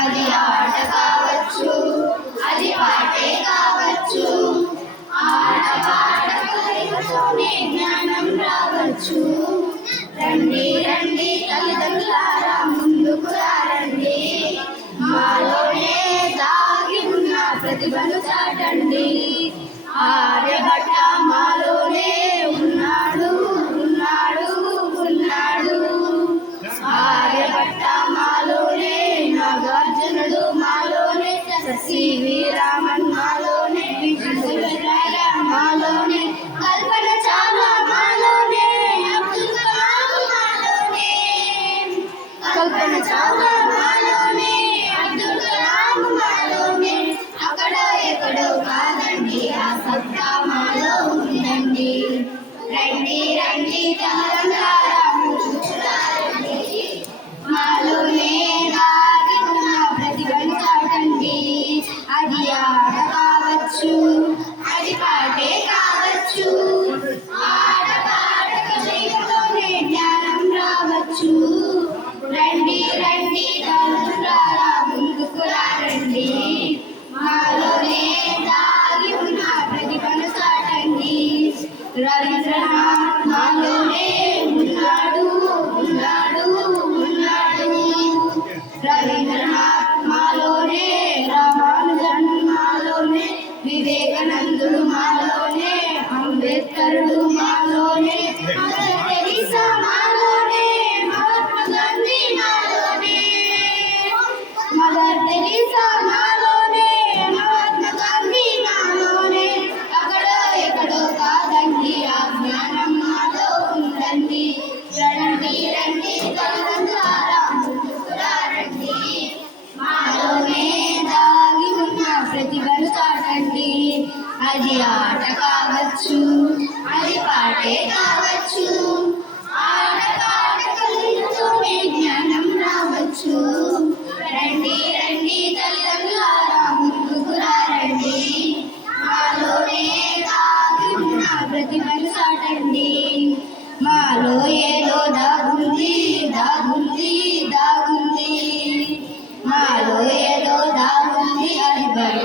అది ఆట కావచ్చు, అది పాటే కావచ్చు, ఆట పాటతోనే జ్ఞానం రావచ్చు. రండి రండి తల్లిదండ్రులారా ముందుకు రండి, మాలోనే దాగి ఉన్న ప్రతిభను చాటండి. ఆర్యభట్ట మాలోనే ఉన్నాడు ఉన్నాడు ఉన్నాడు, ఆర్యభట్ట మాలోనే, నాగార్జునుడు మాలోనే, సివి రామన్ మాలోనే, మాలోనే, కల్పన చావ్లా మాలోనే, అబ్దుల్ కలాం మాలోనే, కల్పన చావ్లా మాలోనే, అబ్దుల్ కలాం మాలోనే, అక్కడ ఎక్కడో కాదండి ఆ సత్తా మాలో ఉందండి. రండి రండి తెలంగాణ రండి, మాలోనే దాగి ఉన్న ప్రతిభను చాటండి. అది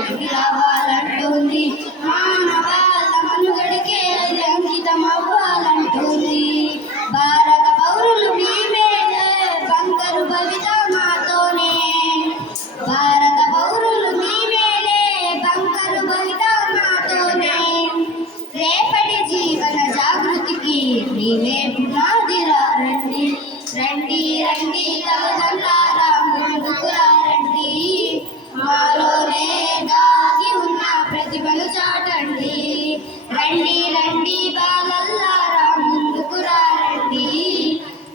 బయటికి రావాలంటుంది. మానవాళ మనుగడకే అది అంకితం అవ్వాలంటుంది. భారత పౌరులు మీ మేలే, బంగారు భవిత మాతోనే. భారత పౌరులు మీ మేలే, బంగారు భవిత మాతోనే. రేపటి జీవన జాగృతికి నీవే పునాదిరా. రండి రండి రండి తల్లిదండ్రులారా, ముందుకు రండి. మాలోనే దాగి ఉన్న ప్రతిభను చాటండి. రండి రండి బాలల్లారా, ముందుకు రండి.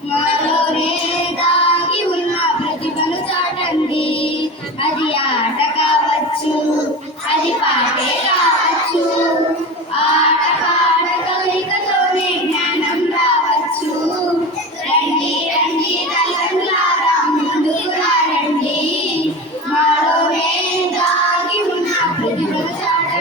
మాలోనే దాగి ఉన్న ప్రతిభను చాటండి. అది ఆట కావచ్చు, అది పాటే కావచ్చు. ఆట పాట కలయికతోనే జ్ఞానం రావచ్చు. రండి రండి తల్లిదండ్రులారా, ముందుకు రండి. మాలోనే దాగి ఉన్న ప్రతిభను చాటండి.